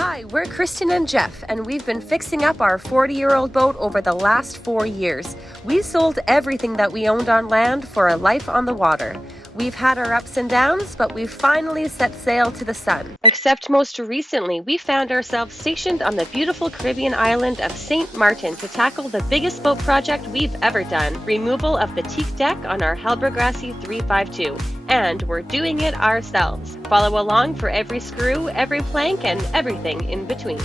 Hi, we're Kristen and Jeff, and we've been fixing up our 40-year-old boat over the last 4 years. We sold everything that we owned on land for a life on the water. We've had our ups and downs, but we've finally set sail to the sun. Except most recently, we found ourselves stationed on the beautiful Caribbean island of St. Martin to tackle the biggest boat project we've ever done, removal of the Teak deck on our Hallberg Rassy 352. And we're doing it ourselves. Follow along for every screw, every plank, and everything in between.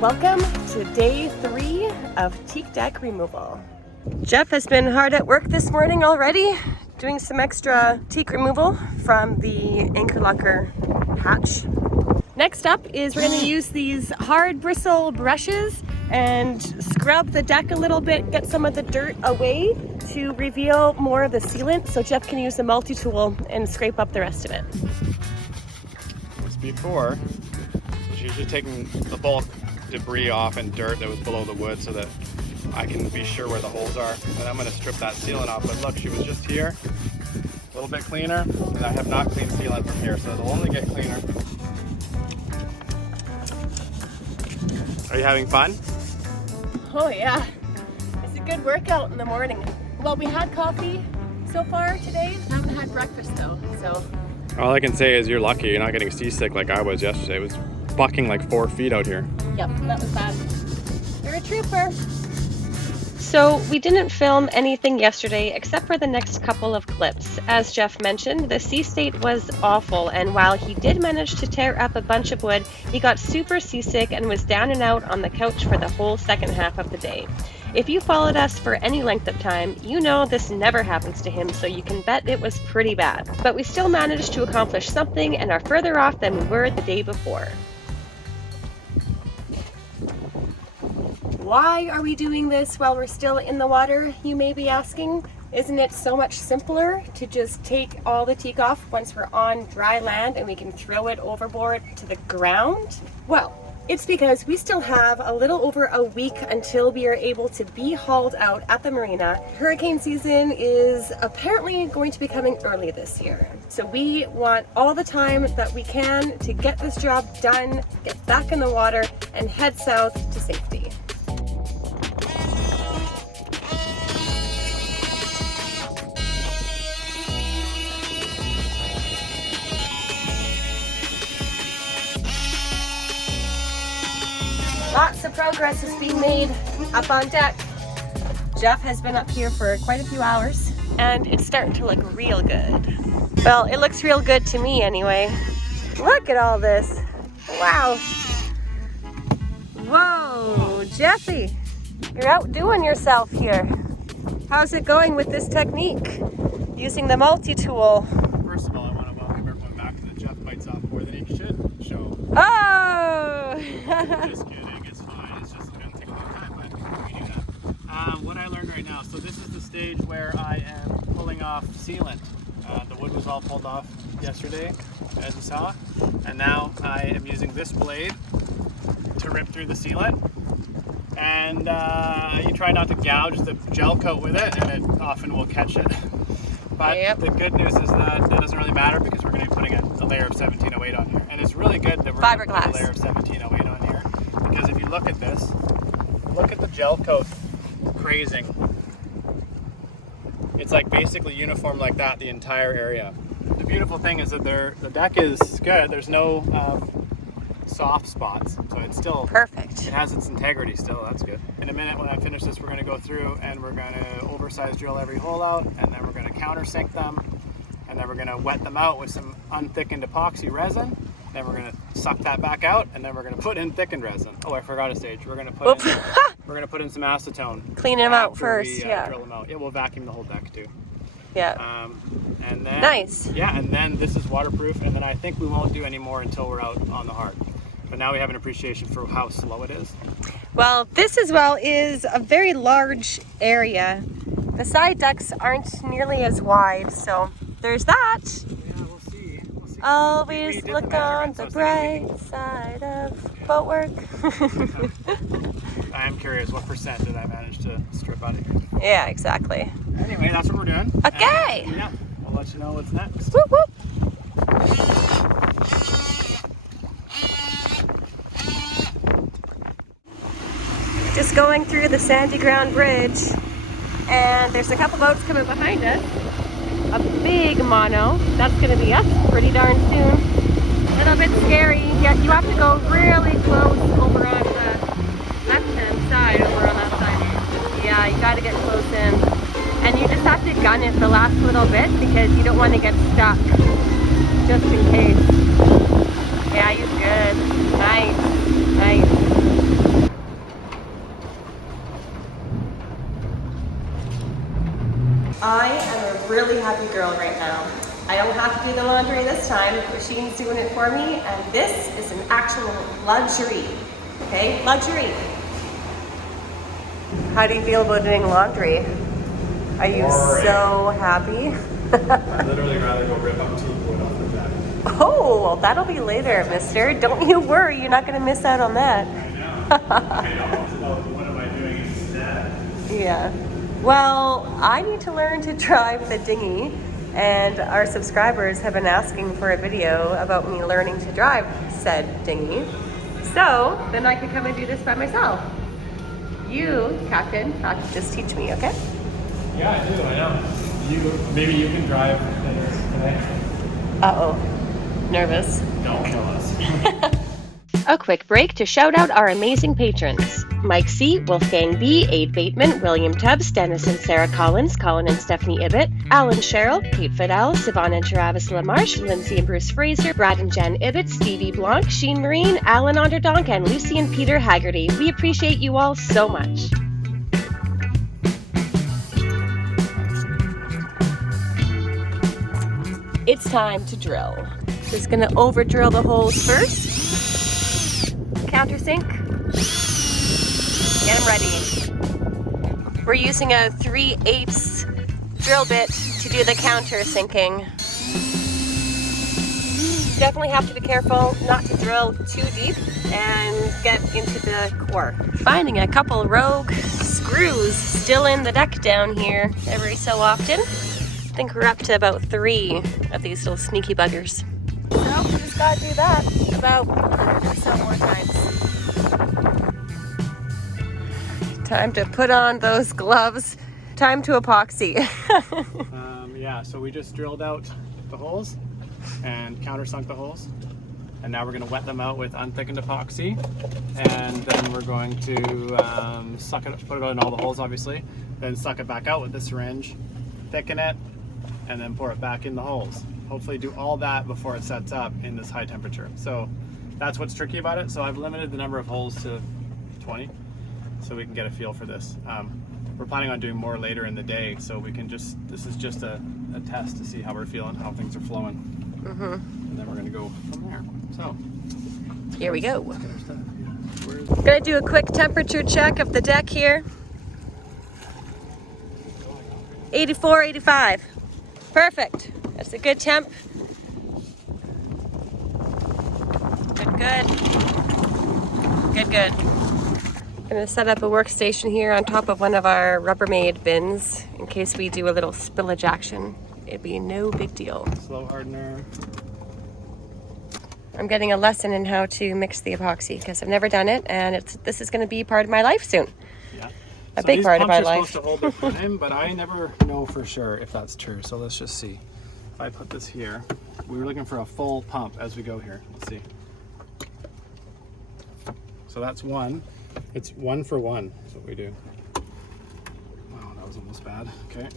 Welcome to day 3 of Teak deck removal. Jeff has been hard at work this morning already, doing some extra teak removal from the anchor locker hatch. Next up is we're going to use these hard bristle brushes and scrub the deck a little bit, get some of the dirt away to reveal more of the sealant, so Jeff can use the multi-tool and scrape up the rest of it. As before, she's just taking the bulk debris off and dirt that was below the wood so that I can be sure where the holes are, and I'm going to strip that sealant off. But look, she was just here, a little bit cleaner, and I have not cleaned sealant from here, so it'll only get cleaner. Are you having fun? Oh yeah, it's a good workout in the morning. Well, we had coffee so far today, haven't had breakfast though, so. All I can say is you're lucky you're not getting seasick like I was yesterday. It was bucking like 4 feet out here. Yep, that was bad. You're a trooper. So we didn't film anything yesterday except for the next couple of clips. As Jeff mentioned, the sea state was awful, and while he did manage to tear up a bunch of wood, he got super seasick and was down and out on the couch for the whole second half of the day. If you followed us for any length of time, you know this never happens to him, so you can bet it was pretty bad. But we still managed to accomplish something and are further off than we were the day before. Why are we doing this while we're still in the water, you may be asking? Isn't it so much simpler to just take all the teak off once we're on dry land and we can throw it overboard to the ground? Well, it's because we still have a little over a week until we are able to be hauled out at the marina. Hurricane season is apparently going to be coming early this year. So we want all the time that we can to get this job done, get back in the water, and head south to safety. Lots of progress is being made up on deck. Jeff has been up here for quite a few hours, and it's starting to look real good. Well, it looks real good to me anyway. Look at all this. Wow. Whoa, Jeffy, you're outdoing yourself here. How's it going with this technique? Using the multi-tool. First of all, I want to welcome everyone back to the Jeff Bites Off More Than He Should show. Oh! Just kidding. What I learned right now, so this is the stage where I am pulling off sealant. The wood was all pulled off yesterday, as you saw, and now I am using this blade to rip through the sealant. And you try not to gouge the gel coat with it, and it often will catch it. But The good news is that it doesn't really matter because we're going to be putting a layer of 1708 on here. And it's really good that we're going to put a layer of 1708 on here, because if you look at this, look at the gel coat crazing. It's like basically uniform like that the entire area. The beautiful thing is that the deck is good. There's no soft spots, so it's still perfect. It has its integrity still. That's good. In a minute when I finish this, we're going to go through and we're going to oversize drill every hole out, and then we're going to countersink them, and then we're going to wet them out with some unthickened epoxy resin. Then we're going to suck that back out, and then we're going to put in thickened resin. Oh, I forgot a stage. We're going to put in some acetone. Clean them out first, yeah. Drill them out. Yeah, we'll vacuum the whole deck too. Yeah. And then nice. Yeah, and then this is waterproof, and then I think we won't do any more until we're out on the hard. But now we have an appreciation for how slow it is. Well, this as well is a very large area. The side decks aren't nearly as wide, so there's that. Yeah, we'll see Always look on the bright side of boat work. I am curious, what percent did I manage to strip out of here? Yeah, exactly. Anyway, that's what we're doing. Okay. And, yeah, I'll let you know what's next. Whoop, whoop. Just going through the sandy ground bridge, and there's a couple boats coming behind us. A big mono. That's going to be us pretty darn soon. A little bit scary. Yeah, you have to go really close over on the left-hand side, over on that side. Yeah, you got to get close in. And you just have to gun it the last little bit because you don't want to get stuck, just in case. Yeah, he's good. Nice. Nice. I am a really happy girl right now. I don't have to do the laundry this time. The machine's doing it for me, and this is an actual luxury. Okay, luxury. How do you feel about doing laundry? Are you so happy? I'd literally rather go rip up teak wood off the deck. Oh, well, that'll be later, mister. Don't you worry, you're not going to miss out on that. I know. So what am I doing instead? Yeah. Well, I need to learn to drive the dinghy, and our subscribers have been asking for a video about me learning to drive said dinghy. So then I could come and do this by myself. You, Captain, have to just teach me, okay? Yeah, I do. I know. Maybe you can drive today. Uh-oh. Nervous. Don't kill us. A quick break to shout out our amazing patrons. Mike C., Wolfgang B., Aid Bateman, William Tubbs, Dennis and Sarah Collins, Colin and Stephanie Ibbett, Alan Sherrill, Kate Fidel, Siobhan and Travis LaMarche, Lindsay and Bruce Fraser, Brad and Jen Ibbett, Stevie Blanc, Sheen Marine, Alan Onderdonk, and Lucy and Peter Haggerty. We appreciate you all so much. It's time to drill. Just gonna over drill the holes first. Countersink. Get them ready. We're using a 3/8 drill bit to do the countersinking. Definitely have to be careful not to drill too deep and get into the core. Finding a couple rogue screws still in the deck down here every so often. I think we're up to about 3 of these little sneaky buggers. So we just gotta do that about 100 or so more times. Time to put on those gloves. Time to epoxy. Yeah, so we just drilled out the holes and countersunk the holes. And now we're going to wet them out with unthickened epoxy. And then we're going to suck it, put it in all the holes obviously. Then suck it back out with the syringe, thicken it, and then pour it back in the holes. Hopefully do all that before it sets up in this high temperature. So that's what's tricky about it. So I've limited the number of holes to 20 so we can get a feel for this. We're planning on doing more later in the day, so we can just, this is just a test to see how we're feeling, how things are flowing. And then we're gonna go from there. So here we go. Gonna do a quick temperature check of the deck here. 84, 85. Perfect. That's a good temp. Good. I'm gonna set up a workstation here on top of one of our Rubbermaid bins in case we do a little spillage action. It'd be no big deal. Slow hardener. I'm getting a lesson in how to mix the epoxy because I've never done it, and this is going to be part of my life soon. Yeah, a big part of my life. These pumps are supposed to hold the time, but I never know for sure if that's true. So let's just see. If I put this here, we were looking for a full pump as we go here. Let's see. So that's one. It's 1 for 1. That's what we do. Wow, that was almost bad. Okay.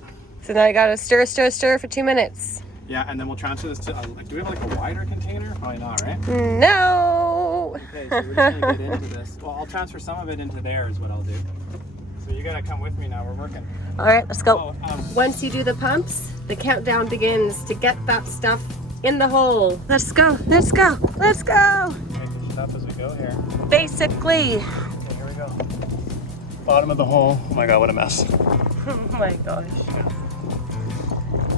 So now I got to stir for 2 minutes. Yeah, and then we'll transfer this to, do we have like a wider container? Probably not, right? No! Okay, so we're just gonna get into this. Well, I'll transfer some of it into there is what I'll do. So you gotta come with me now, we're working. All right, let's go. Oh, Once you do the pumps, the countdown begins to get that stuff in the hole. Let's go, let's go, let's go! Okay, good stuff as we go here. Basically. Okay, here we go. Bottom of the hole. Oh my God, what a mess. Oh my gosh.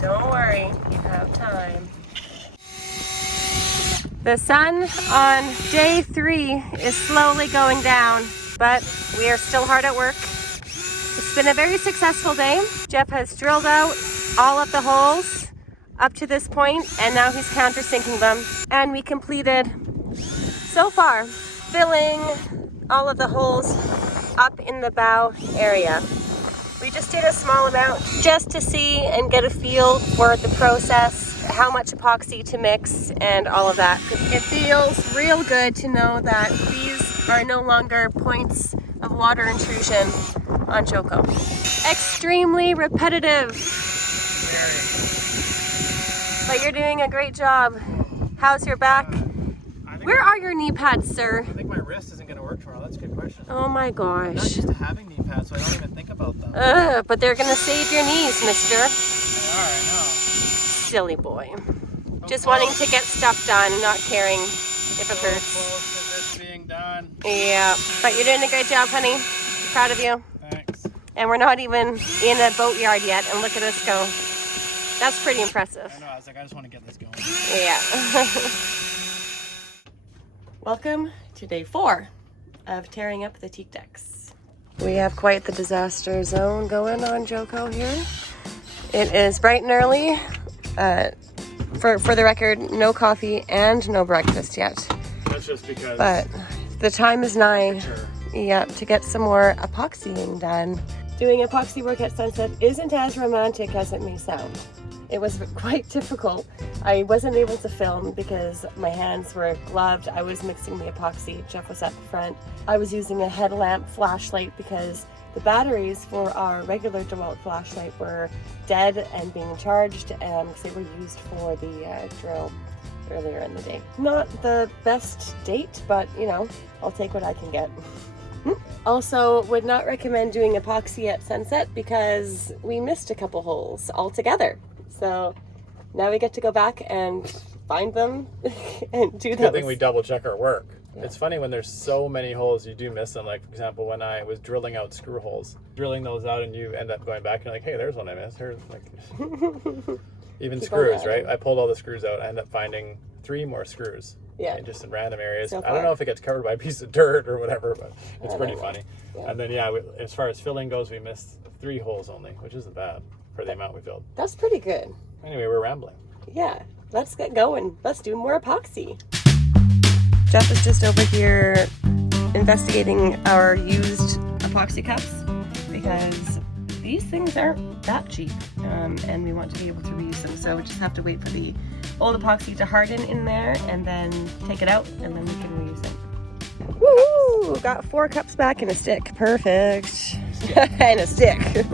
Don't worry, you have time. The sun on day 3 is slowly going down, but we are still hard at work. It's been a very successful day. Jeff has drilled out all of the holes up to this point, and now he's countersinking them. And we completed, so far, filling all of the holes up in the bow area. We just did a small amount just to see and get a feel for the process, how much epoxy to mix and all of that. It feels real good to know that these are no longer points of water intrusion on Joko. Extremely repetitive. But you're doing a great job. How's your back? Where are your knee pads, sir? I think my wrist isn't going to work tomorrow. That's a good question. Oh my I'm not gosh. used to having knee pads, so I don't even think about them. But they're gonna save your knees, mister. They are, I know. Silly boy. Just wanting to get stuff done, not caring if it hurts. Close to this being done. Yeah, but you're doing a great job, honey. I'm proud of you. Thanks. And we're not even in a boatyard yet, and look at us go. That's pretty impressive. I know, I was like, I just want to get this going. Yeah. Welcome to day 4 of tearing up the teak decks. We have quite the disaster zone going on Joko here. It is bright and early. For the record, no coffee and no breakfast yet. That's just because. But the time is nigh, Sure. yeah, to get some more epoxying done. Doing epoxy work at sunset isn't as romantic as it may sound. It was quite difficult. I wasn't able to film because my hands were gloved. I was mixing the epoxy. Jeff was at the front. I was using a headlamp flashlight because the batteries for our regular DeWalt flashlight were dead and being charged because they were used for the drill earlier in the day. Not the best date, but you know, I'll take what I can get. Also, would not recommend doing epoxy at sunset because we missed a couple holes altogether. So now we get to go back and find them and do those. Good thing we double check our work. Yeah. It's funny when there's so many holes, you do miss them. Like, for example, when I was drilling out screw holes, drilling those out and you end up going back and you're like, hey, there's one I missed. Here's like, even Keep screws, on right? I pulled all the screws out. I end up finding 3 more screws. Yeah. Just in random areas. So I don't know if it gets covered by a piece of dirt or whatever, but it's pretty funny. Yeah. And then, as far as filling goes, we missed 3 holes only, which isn't bad for the amount we filled. That's pretty good. Anyway, we're rambling. Yeah, let's get going. Let's do more epoxy. Jeff is just over here investigating our used epoxy cups because these things aren't that cheap and we want to be able to reuse them. So we just have to wait for the old epoxy to harden in there and then take it out and then we can reuse it. Woohoo! Got 4 cups back and a stick. Perfect. And a stick.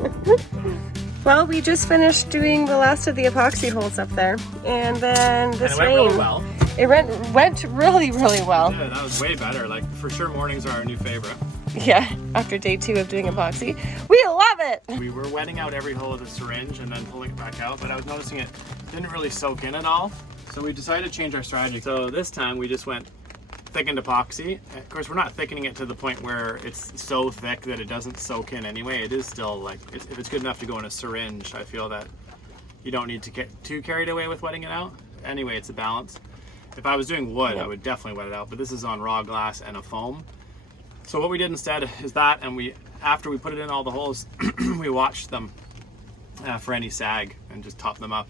Well, we just finished doing the last of the epoxy holes up there, and then this and it went rain. really well. It went really, really well. Yeah, that was way better. Like, for sure, mornings are our new favorite. Yeah, after day 2 of doing epoxy. We love it! We were wetting out every hole with a syringe and then pulling it back out, but I was noticing it didn't really soak in at all. So we decided to change our strategy. So this time we just went thickened epoxy. Of course, we're not thickening it to the point where it's so thick that it doesn't soak in anyway. It is still like, if it's good enough to go in a syringe, I feel that you don't need to get too carried away with wetting it out. Anyway, it's a balance. If I was doing wood, I would definitely wet it out, but this is on raw glass and a foam. So what we did instead is that, and after we put it in all the holes, we watched them for any sag and just top them up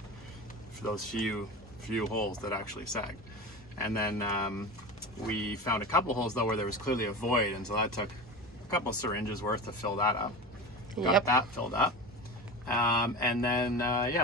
for those few holes that actually sag. And then we found a couple holes though where there was clearly a void, and so that took a couple syringes worth to fill that up. Got that filled up. And then,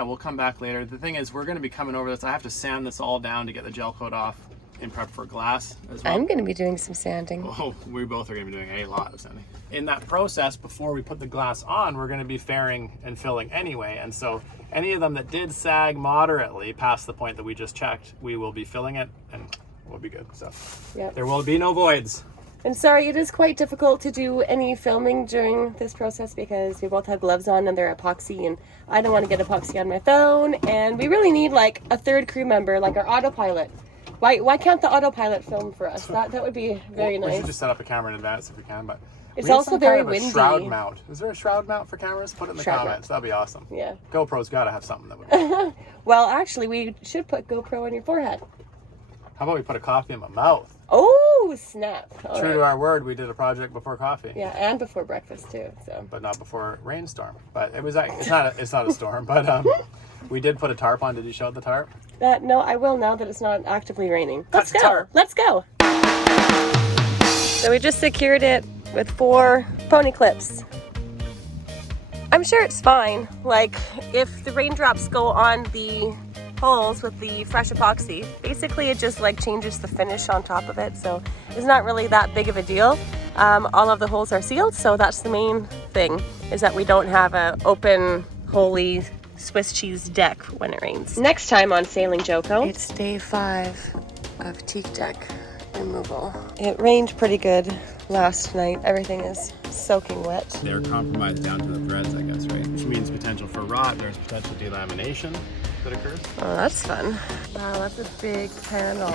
we'll come back later. The thing is, we're going to be coming over this. I have to sand this all down to get the gel coat off in prep for glass as well. I'm going to be doing some sanding. Oh, we both are going to be doing a lot of sanding. In that process, before we put the glass on, we're going to be fairing and filling anyway. And so any of them that did sag moderately past the point that we just checked, we will be filling it and we'll be good. So there will be no voids. And sorry, it is quite difficult to do any filming during this process because we both have gloves on and they're epoxy, and I don't want to get epoxy on my phone, and we really need like a 3rd crew member, like our autopilot. Why can't the autopilot film for us? That would be very nice. We should just set up a camera in advance if we can, but it's also very windy. Shroud mount. Is there a shroud mount for cameras? Put it in the comments. That'd be awesome. Yeah. GoPro's got to have something that would. Well, actually, we should put GoPro on your forehead. How about we put a coffee in my mouth? Oh, snap. All True right. to our word, we did a project before coffee. Yeah, and before breakfast too. So. But not before rainstorm. But it was it's not a storm. But we did put a tarp on. Did you show the tarp? No, I will now that it's not actively raining. Let's Cut the go. tarp. Let's go. So we just secured it with 4 pony clips. I'm sure it's fine. Like if the raindrops go on the holes with the fresh epoxy, basically it just like changes the finish on top of it. So it's not really that big of a deal. All of the holes are sealed, so that's the main thing, is that we don't have a open, holy Swiss cheese deck when it rains. Next time on Sailing Joko, it's day 5 of teak deck removal. It rained pretty good last night. Everything is soaking wet. They're compromised down to the threads, I guess, right? Which means potential for rot. There's potential delamination that occurs. Oh, that's fun. Wow, that's a big panel.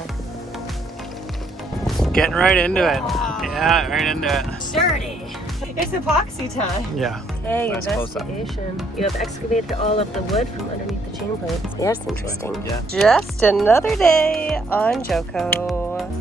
Getting right into it. Yeah, right into it. Sturdy. It's epoxy time. Yeah. Hey, Nice close-up. investigation. You have excavated all of the wood from underneath the chain plates. Yes, interesting. Yeah. Just another day on Joko.